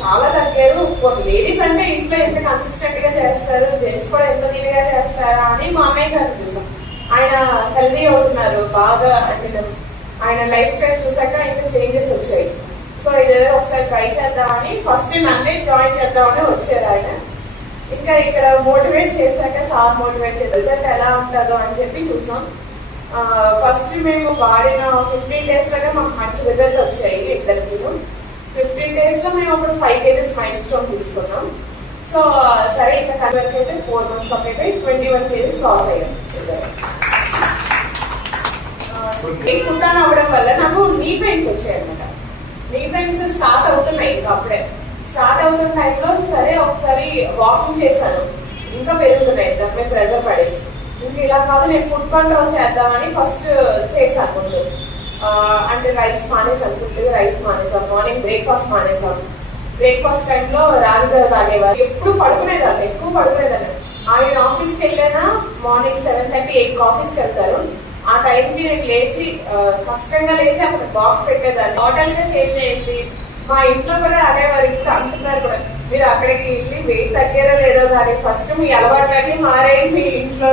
చాలా తగ్గారు. లేడీస్ అంటే ఇంట్లో ఎంత కన్సిస్టెంట్ గా చేస్తారు, జెంట్స్ కూడా ఎంత నీట్గా చేస్తారా అని మా అన్నయ్య గారు చూసాం. ఆయన హెల్దీ అవుతున్నారు బాగా. ఆయన లైఫ్ స్టైల్ చూసాక ఇంకా చేంజెస్ వచ్చాయి. సో ఇదేదో ఒకసారి ట్రై చేద్దామని ఫస్ట్ నన్నే జాయిన్ చేద్దామని వచ్చారు ఆయన. ఇంకా ఇక్కడ మోటివేట్ చేశాక సార్ మోటివేట్ చేశారు, రిజల్ట్ ఎలా ఉంటుందో అని చెప్పి చూసాం. ఫస్ట్ మేము వాడిన 15 days లోనే మాకు మంచి రిజల్ట్ వచ్చాయి ఇద్దరికి. 15 days లో మేము అప్పుడు 5 kgs మైల్ స్టోన్ తీసుకున్నాం. సో సరే ఇంకా కన్వర్ట్ అయితే 4 months కంప్లీట్ అయ్యి 21 kgs లాస్ అయ్యాం. కుట్టాను అవ్వడం వల్ల నాకు నీ పెయిన్స్ వచ్చాయి అనమాట. నీ పెయిన్స్ స్టార్ట్ అవుతున్నాయి. ఇంకా అప్పుడే స్టార్ట్ అవుతున్న టైంలో సరే ఒకసారి వాకింగ్ చేశాను, ఇంకా పెరుగుతున్నాయి దానిపై ప్రెజర్ పడి. ఇంకా ఇలా కాదు నేను ఫుడ్ కంట్రోల్ చేద్దామని ఫస్ట్ చేశాను ముందు. అంటే రైస్ మానేసాను, ఫుడ్ రైస్ మానేసాం, మార్నింగ్ బ్రేక్ఫాస్ట్ మానేసాం. బ్రేక్ఫాస్ట్ టైంలో రాగి జావ తాగేవారు. ఎప్పుడు పడుకునేదాన్ని, ఎక్కువ పడుకునేదాన్ని. ఆయన ఆఫీస్కి వెళ్ళినా మార్నింగ్ 7:30, 8 ఆఫీస్కి వెళ్తారు. ఆ టైంకి నేను లేచి కష్టంగా లేచి అక్కడ బాక్స్ పెట్టేదాన్ని. టోటల్ గా చేంజ్ అయింది. మా ఇంట్లో కూడా అనేవారు, ఇంకా అంటున్నారు కూడా, మీరు అక్కడికి వెళ్ళి వెయిట్ తగ్గారో లేదో కానీ ఫస్ట్ మీ అలవాట్లన్నీ మారాయి మీ ఇంట్లో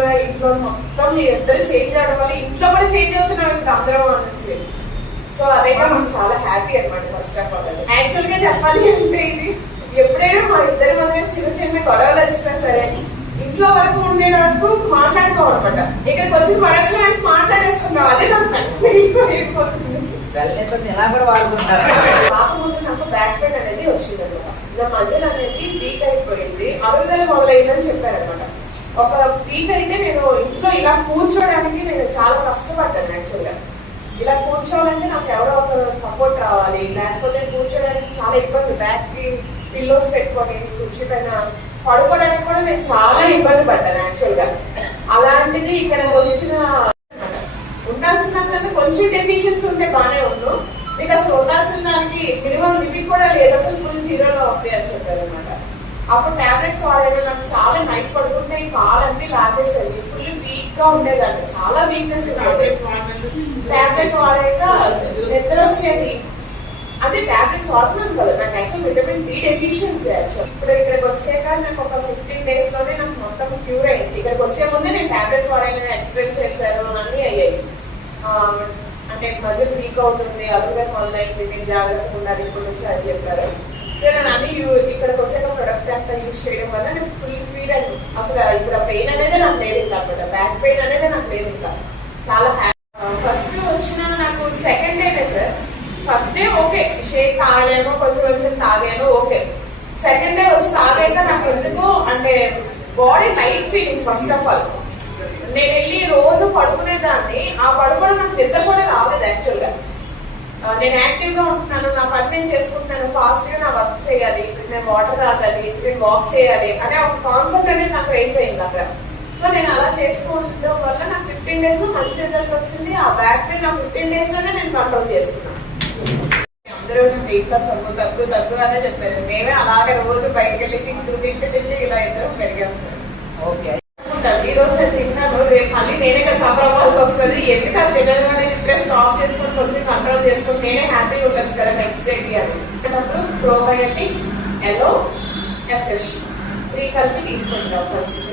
మొత్తం మీరు ఇద్దరు చేంజ్ అవడం వల్ల ఇంట్లో కూడా చేంజ్ అవుతున్నాం ఇప్పుడు అందరం అనేసి. సో అదైతే మనం చాలా హ్యాపీ అనమాట. ఫస్ట్ ఆఫ్ ఆల్ యాక్చువల్ గా చెప్పాలి అంటే ఇది ఎప్పుడైనా మా ఇద్దరి మధ్య చిన్న చిన్న గొడవలు వచ్చినా సరే ఇంట్లో వరకు ఉండే వరకు మాట్లాడుకోవాలి అనమాట. ఇక్కడికి వచ్చిన పరీక్ష మాట్లాడేస్తున్నాం. అదే నాకు అయిపోతుంది. కాకముందు నాకు బ్యాక్ పెయిన్ అనేది వచ్చింది అనమాట. నా మజిల్ అనేది వీక్ అయిపోయింది, అరుగుదల మొదలైందని చెప్పారనమాట. ఒక వీక్ అయితే నేను ఇంట్లో ఇలా కూర్చోడానికి నేను చాలా కష్టపడ్డాను. యాక్చువల్ గా ఇలా కూర్చోవాలంటే నాకు ఎవరో ఒక సపోర్ట్ రావాలి, లేకపోతే కూర్చోడానికి చాలా ఇబ్బంది. బ్యాక్ కి పిల్లోస్ పెట్టుకొని కుర్చీ పైన పడుకోవడానికి కూడా నేను చాలా ఇబ్బంది పడ్డాను యాక్చువల్ గా. అలాంటిది ఇక్కడ వచ్చిన ఉండాల్సిన కొంచెం డెఫిషియన్సీ ఉంటే బానే ఉన్నాం. మీకు అసలు ఉండాల్సిన దానికి మినిమం లిమిట్ కూడా లేదు, అసలు ఫుల్ జీరోలో ఉంది అని చెప్పారు అనమాట. అప్పుడు టాబ్లెట్స్ వాడేది నాకు చాలా నైట్ పడుకుంటే కాలన్నీ లాగేసేది, ఫుల్ వీక్ గా ఉండేదాన్ని, చాలా వీక్నెస్ ఉండేది. టాబ్లెట్ వాడాక నిద్ర వచ్చేది. అంటే టాబ్లెట్స్ వాడుతున్నాను కదా, నాకు actual vitamin D deficiency actual. ఇప్పుడు ఇక్కడికి వచ్చాక నాకు ఒక 15 days లోనే నాకు మొత్తం క్యూర్ అయింది. ఇక్కడికి వచ్చే ముందే నేను టాబ్లెట్స్ వాడాను, ఎక్స్రే చేశాను, అన్నీ అయ్యాయి. అంటే మజిల్ వీక్ అవుతుంది, అరుగుదల మొదలైంది, మీరు జాగ్రత్తగా ఉండాలి ఇప్పుడు నుంచి అని చెప్పారు. సో నేను అన్ని ఇక్కడికి వచ్చాక ప్రొడక్ట్ అంతా యూజ్ చేయడం వల్ల నేను ఫుల్ క్లియర్ అయింది. అసలు ఇప్పుడు పెయిన్ అనేది నాకు లేదు ఇంకా అనమాట. బ్యాక్ పెయిన్ అనేది నాకు లేదు ఇంకా. చాలా హ్యాపీ. ఫస్ట్ వచ్చిన నాకు సెకండ్ డేనే sir. First day okay, shake తాగాను, కొంచెం తాగాను, ఓకే. సెకండ్ డే వచ్చి తాగాక నాకు ఎందుకో అంటే body light feeling. First of all నేను వెళ్ళి రోజు పడుకునేదాన్ని, ఆ పడుకోవడం నాకు నిద్ర కూడా రాలేదు యాక్చువల్ గా. నేను యాక్టివ్ గా ఉంటున్నాను, నా పని నేను చేసుకుంటున్నాను, ఫాస్ట్ గా నా వర్క్ చేయాలి, నేను వాటర్ తాగాలి, నేను వాక్ చేయాలి అనే ఒక కాన్సెప్ట్ అనేది నాకు రైజ్ అయింది అక్కడ. సో నేను అలా చేసుకోవడం వల్ల నాకు 15 days లో మంచి రిజల్ట్ వచ్చింది. ఆ బ్యాక్ పెయిన్ నా 15 days లోనే నేను కంట్రోల్ చేసుకున్నాను. అందరూ వెయిట్ లాస్ తగ్గు అనే చెప్పారు. మేమే అలాగే రోజు బయటకు వెళ్ళి తింటే ఇలా ఇద్దరు పెరిగాం సార్. ఈ రోజు నేను తిన్నాను, రేపు మళ్ళీ నేనే సఫర్ అవ్వాల్సి వస్తుంది. ఎందుకంటే తినడం అనేది ఇప్పుడే స్టాప్ చేసుకొని కొంచెం కంట్రోల్ చేసుకొని నేనే హ్యాపీగా ఉండొచ్చు కదా నెక్స్ట్ డేకి అని. అప్పుడు ప్రోబయోటిక్, ఎలో, ఎఫ్రెష్ 3 కలిపి తీసుకుంటాం ఫస్ట్.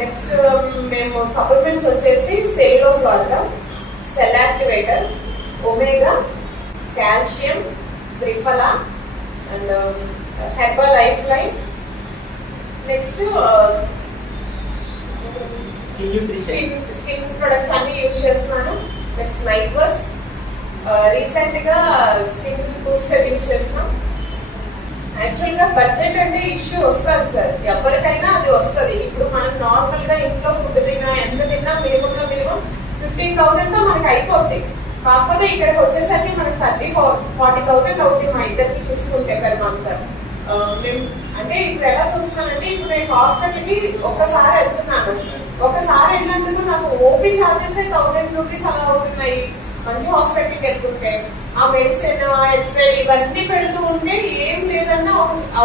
నెక్స్ట్ మేము సప్లిమెంట్స్ వచ్చేసి సెల్యులోజ్ వాడతాం, cell activator, omega, calcium, triphala and herbal life line. Next skin products అన్ని యూజ్ చేస్తున్నాను. నెక్స్ట్ నైట్ వర్క్స్, రీసెంట్ గా స్కిన్ బూస్టర్ యూజ్ చేస్తున్నాం. యాక్చువల్ గా బడ్జెట్ అంటే ఇష్యూ వస్తుంది సార్, ఎవరికైనా అది వస్తుంది. ఇప్పుడు మనం నార్మల్ గా ఇంట్లో ఫుడ్ తిన్నా ఎంత తిన్నా మినిమం 15,000 తో మనకి అయిపోద్ది. కాకపోతే ఇక్కడికి వచ్చేసరికి మనకి 30,000-40,000 అవుతుంది మా ఇద్దరికి చూసుకుంటే పెర్ మంత్. మేము అంటే ఇప్పుడు ఎలా చూస్తున్నానంటే, ఇప్పుడు నేను హాస్పిటల్ కి ఒక్కసారి వెళ్తున్నాను, ఒకసారి వెళ్ళినందుకు నాకు ఓపీ చార్జెస్ 1000 రూపీస్ అలా అవుతున్నాయి. మంచి హాస్పిటల్కి వెళ్తుంటే ఆ మెడిసిన్, ఎక్స్రే ఇవన్నీ పెడుతూ ఉంటే ఏం లేదన్నా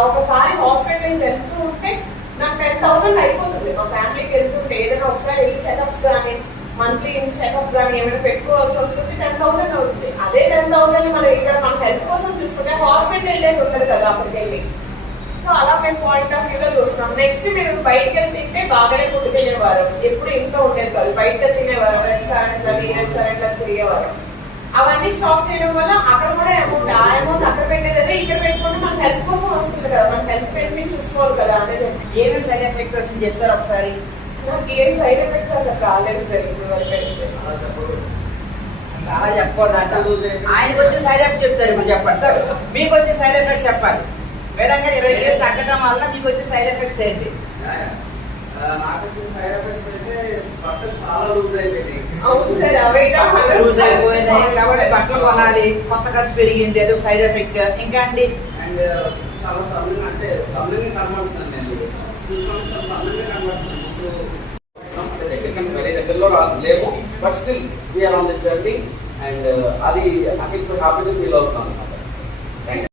ఒకసారి హాస్పిటల్ వెళ్తూ ఉంటే నాకు 10,000 అయిపోతుంది. మా ఫ్యామిలీకి వెళ్తుంటే ఏదైనా ఒకసారి వెళ్ళి చెకప్స్ కానీ మంత్లీ చెకప్ కానీ ఏమైనా పెట్టుకోవాల్సి వస్తుంది, 10,000 అవుతుంది. అదే 10,000 మనం ఇక్కడ మన హెల్త్ కోసం చూసుకుంటే హాస్పిటల్ వెళ్ళేది ఉండదు కదా అక్కడికి వెళ్ళి. సో అలా మేము పాయింట్ ఆఫ్ వ్యూ లో చూస్తున్నాం. నెక్స్ట్ మేము బయటకు వెళ్ళి తింటే బాగానే ఫుడ్ తినేవారు, ఎప్పుడు ఇంట్లో ఉండేది కాదు, బయట తినేవారు, రెస్టారెంట్ అని తిరిగేవారు. అవన్నీ స్టాప్ చేయడం వల్ల అక్కడ కూడా అమౌంట్, ఆ అమౌంట్ అక్కడ పెట్టేదే ఇక్కడ పెట్టుకుంటే మన హెల్త్ కోసం వస్తుంది కదా, మన హెల్త్ బెనిఫిట్ చూసుకోవాలి కదా అనేది. ఏమేమి సైడ్ ఎఫెక్ట్ వస్తుంది చెప్తారు ఒకసారి? నాకు ఏం సైడ్ ఎఫెక్ట్స్ అసలు రాలేదు సార్ ఇప్పుడు వరకు అయితే. అలా చెప్పకూడదు అంట. ఆయనకు వచ్చిన సైడ్ ఎఫెక్ట్స్ చెప్తారు, ఇప్పుడు చెప్పండి సార్. మీకు వచ్చిన సైడ్ ఎఫెక్ట్స్ చెప్పాలి. మేడం గారు 20 కేజీలు తగ్గడం వల్ల మీకు వచ్చే సైడ్ ఎఫెక్ట్స్ ఏంటి? నాకు వచ్చిన సైడ్ ఎఫెక్ట్స్ అయితే బట్టలు చాలా లూజ్ అయిపోయినాయి. అవును సార్, అవే లూజ్ అయిపోయినాయి కాబట్టి బట్టలు కొనాలి, కొత్త ఖర్చు పెరిగింది, అది ఒక సైడ్ ఎఫెక్ట్. ఇంకా అండి అండ్ చాలా సన్నగా, అంటే సన్నగా కనబడుతున్నాను నేను చూసినప్పుడు చాలా సన్నగా కనబడుతున్నాను. ఇప్పుడు దగ్గర వెరీ దగ్గరలో లేవు, but still we are on the journey. And అది నాకు ఇప్పుడు హ్యాపీగా ఫీల్ అవుతున్నాను అనమాట.